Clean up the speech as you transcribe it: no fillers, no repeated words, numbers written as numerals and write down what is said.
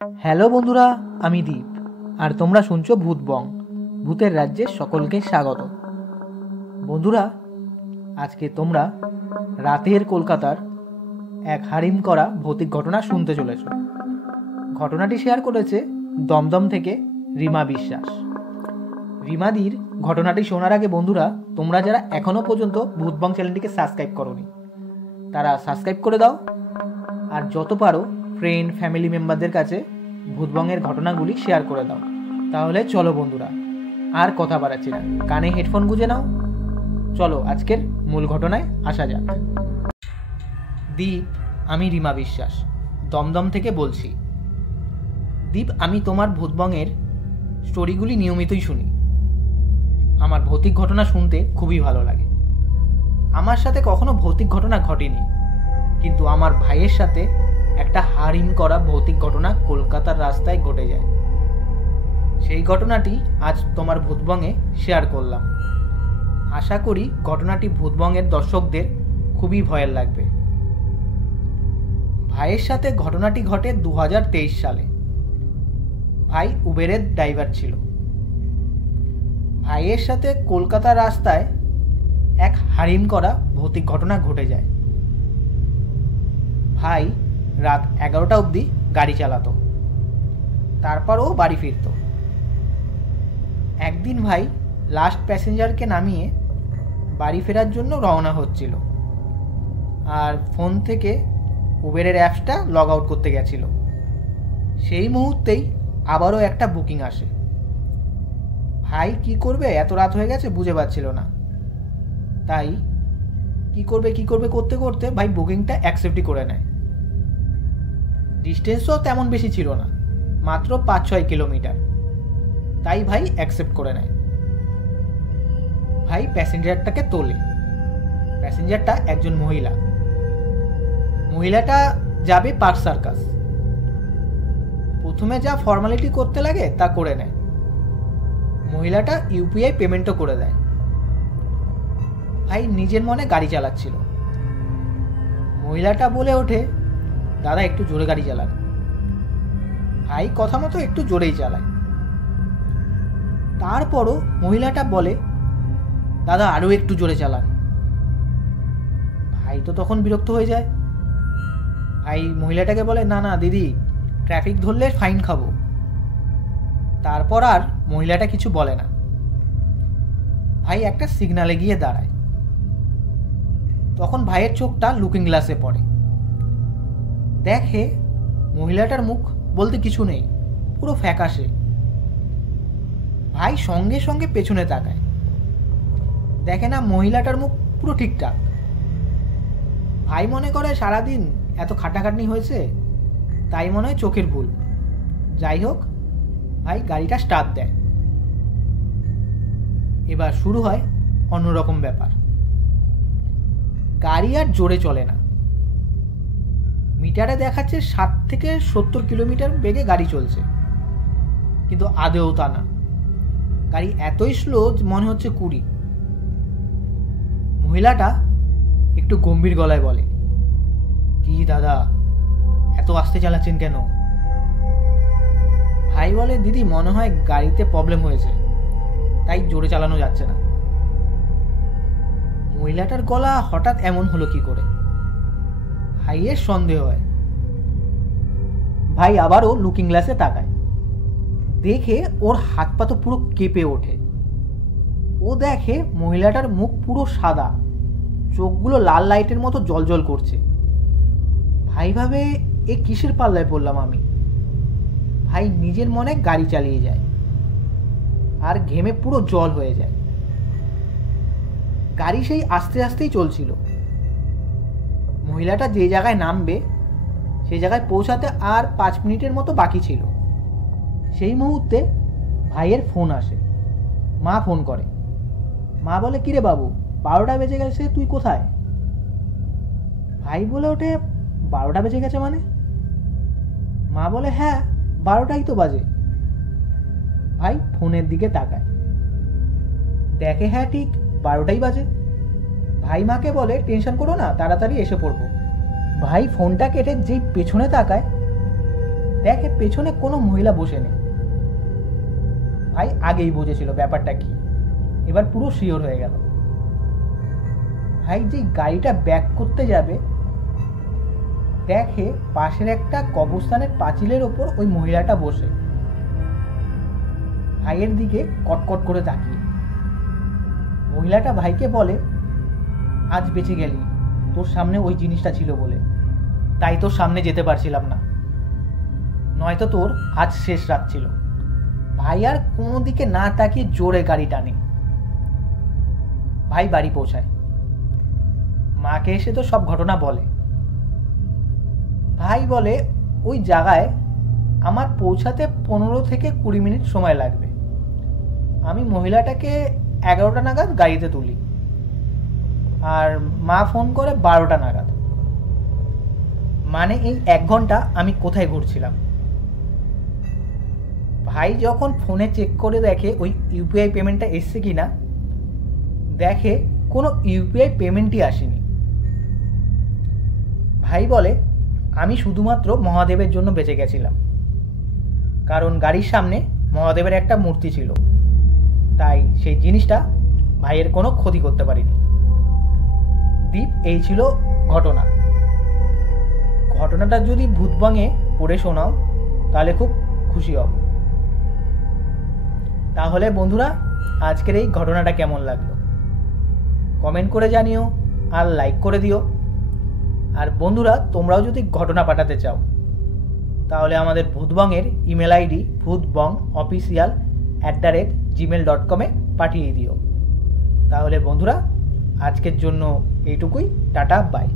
Hello বন্ধুরা, আমি দীপ আর তোমরা শুনছো ভূতবং, ভূতের রাজ্যে সকলকে স্বাগত। বন্ধুরা, আজকে তোমরা রাতের কলকাতার এক হারিম করা ভৌতিক ঘটনা শুনতে চলেছ। ঘটনাটি শেয়ার করেছে দমদম থেকে রিমা বিশ্বাস। রিমাদির ঘটনাটি শোনার আগে বন্ধুরা, তোমরা যারা এখনও পর্যন্ত ভূতবং চ্যানেলটিকে সাবস্ক্রাইব করোনি তারা সাবস্ক্রাইব করে দাও, আর যত পারো ফ্রেন্ড ফ্যামিলি মেম্বারদের কাছে ভূতবংয়ের ঘটনাগুলি শেয়ার করে দাও। তাহলে চলো বন্ধুরা, আর কথা বাড়াচ্ছি না, কানে হেডফোন গুঁজে নাও। চলো আজকের মূল ঘটনায় আসা যাক। দীপ, আমি রিমা বিশ্বাস দমদম থেকে বলছি। দীপ, আমি তোমার ভূতবংয়ের স্টোরিগুলি নিয়মিতই শুনি। আমার ভৌতিক ঘটনা শুনতে খুবই ভালো লাগে। আমার সাথে কখনো ভৌতিক ঘটনা ঘটেনি, কিন্তু আমার ভাইয়ের সাথে একটা হারিম করা ভৌতিক ঘটনা কলকাতার রাস্তায় ঘটে যায়। সেই ঘটনাটি আজ তোমার ভূতবংয়ে শেয়ার করলাম। আশা করি ঘটনাটি ভূতবংয়ের দর্শকদের খুবই ভয়ের লাগবে। ভাইয়ের সাথে ঘটনাটি ঘটে 2023 সালে। ভাই উবেরের ড্রাইভার ছিল। ভাইয়ের সাথে কলকাতার রাস্তায় এক হারিম করা ভৌতিক ঘটনা ঘটে যায়। ভাই রাত 11টা অবধি গাড়ি চালাতো, তারপর ও বাড়ি ফিরত। একদিন ভাই লাস্ট প্যাসেঞ্জারকে নামিয়ে বাড়ি ফেরার জন্য রওনা হচ্ছিল, আর ফোন থেকে উবেরের অ্যাপসটা লগ আউট করতে গেছিল। সেই মুহূর্তেই আবারও একটা বুকিং আসে। ভাই কি করবে, এত রাত হয়ে গেছে, বুঝে পাচ্ছিল না। তাই কি করবে করতে করতে ভাই বুকিংটা অ্যাকসেপ্টই করে নেয়। ডিস্টেন্সও তেমন বেশি ছিল না, মাত্র 5-6 কিলোমিটার। তাই ভাই অ্যাকসেপ্ট করে নেয়। ভাই প্যাসেঞ্জারটাকে তোলে। প্যাসেঞ্জারটা একজন মহিলা। মহিলাটা যাবে পার্ক সার্কাস। প্রথমে যা ফর্মালিটি করতে লাগে তা করে নেয়। মহিলাটা ইউপিআই পেমেন্টও করে দেয়। ভাই নিজের মনে গাড়ি চালাচ্ছিল। মহিলাটা বলে ওঠে, দাদা একটু জোরে গাড়ি চালান। ভাই কথা মতো একটু জোরেই চালায়। তারপরও মহিলাটা বলে, দাদা আরও একটু জোরে চালান। ভাই তো তখন বিরক্ত হয়ে যায়। ভাই মহিলাটাকে বলে, না না দিদি, ট্রাফিক ধরলে ফাইন খাবো। তারপর আর মহিলাটা কিছু বলে না। ভাই একটা সিগনালে গিয়ে দাঁড়ায়। তখন ভাইয়ের চোখটা লুকিং গ্লাসে পড়ে। দেখে মহিলাটার মুখ বলতে কিছু নেই, পুরো ফ্যাকাশে। ভাই সঙ্গে সঙ্গে পেছনে তাকায়, দেখে না মহিলাটার মুখ পুরো ঠিকঠাক। ভাই মনে করে সারাদিন এত খাটাখাটনি হয়েছে, তাই মনে হয় চোখের ভুল। যাই হোক, ভাই গাড়িটা স্টার্ট দেয়। এবার শুরু হয় অন্যরকম ব্যাপার। গাড়ি আর জোরে চলে না। মিটারে দেখাচ্ছে 60 থেকে 70 কিলোমিটার বেগে গাড়ি চলছে, কিন্তু আদৌ তা না। গাড়ি এতই স্লো মনে হচ্ছে 20। মহিলাটা একটু গম্ভীর গলায় বলে, কি দাদা এত আস্তে চালাচ্ছেন কেন? ভাই বলে, দিদি মনে হয় গাড়িতে প্রবলেম হয়েছে, তাই জোরে চালানো যাচ্ছে না। মহিলাটার গলা হঠাৎ এমন হলো কি করে? ভাইয়ের সন্দেহ হয়। ভাই আবারও লুকিং গ্লাসে তাকায়, দেখে ওর হাত পা তো পুরো কেঁপে ওঠে। ও দেখে মহিলাটার মুখ পুরো সাদা, চোখগুলো লাল লাইটের মতো জ্বলজ্বল করছে। ভাই ভাবে, এ কিসের পাল্লায় পড়লাম আমি? ভাই নিজের মনে গাড়ি চালিয়ে যায়, আর ঘেমে পুরো জল হয়ে যায়। গাড়ি সেই আস্তে আস্তেই চলছিল। মহিলাটা যে জায়গায় নামবে সেই জায়গায় পৌঁছাতে আর 5 মিনিটের মতো বাকি ছিল। সেই মুহূর্তে ভাইয়ের ফোন আসে। মা ফোন করে। মা বলে, কিরে বাবু, 12টা বেজে গেছে, তুই কোথায়? ভাই বলে ওঠে, 12টা বেজে গেছে মানে? মা বলে, হ্যাঁ 12টাই তো বাজে। ভাই ফোনের দিকে তাকায়, দেখে হ্যাঁ ঠিক 12টাই বাজে। ভাই মাকে বলে, টেনশন করো না, তাড়াতাড়ি এসে পড়বো। ভাই ফোনটা কেটে যেই পেছনে তাকায়, দেখে পেছনে কোনো মহিলা বসে নেই। ভাই আগেই বুঝেছিল ব্যাপারটা কি, এবার পুরো শিওর হয়ে গেল। ভাই যে গাড়িটা ব্যাক করতে যাবে, দেখে পাশের একটা কবরস্থানের পাঁচিলের ওপর ওই মহিলাটা বসে, ভাইয়ের দিকে কটকট করে তাকিয়ে। মহিলাটা ভাইকে বলে, আজ বেঁচে গেলি, তোর সামনে ওই জিনিসটা ছিল বলে, তাই তোর সামনে যেতে পারছিলাম না, নয়তো তোর আজ শেষ রাত ছিল। ভাই আর কোনো দিকে না তাকিয়ে জোরে গাড়ি টানে। ভাই বাড়ি পৌঁছায়, মাকে এসে তো সব ঘটনা বলে। ভাই বলে, ওই জায়গায় আমার পৌঁছাতে 15 থেকে 20 মিনিট সময় লাগবে। আমি মহিলাটাকে 11টা নাগাদ গাড়িতে তুলি, আর মা ফোন করে 12টা নাগাদ। মানে এই 1 ঘন্টা আমি কোথায় ঘুরছিলাম। ভাই যখন ফোনে চেক করে দেখে ওই ইউপিআই পেমেন্টটা এসছে কি না, দেখে কোনো ইউপিআই পেমেন্টই আসেনি। ভাই বলে, আমি শুধুমাত্র মহাদেবের জন্য বেঁচে গেছিলাম, কারণ গাড়ির সামনে মহাদেবের একটা মূর্তি ছিল, তাই সেই জিনিসটা ভাইয়ের কোনো ক্ষতি করতে পারিনি। দীপ, এই ছিল ঘটনা। ঘটনাটা যদি ভূতবঙে পড়ে শোনাও তাহলে খুব খুশি হব। তাহলে বন্ধুরা, আজকের এই ঘটনাটা কেমন লাগলো কমেন্ট করে জানিও, আর লাইক করে দিও। আর বন্ধুরা, তোমরাও যদি ঘটনা পাঠাতে চাও তাহলে আমাদের ভূতবঙের ইমেল আইডি bhutbongofficial@gmail.com-এ পাঠিয়ে দিও। তাহলে বন্ধুরা, আজকের জন্য এইটুকুই। টাটা, বাই।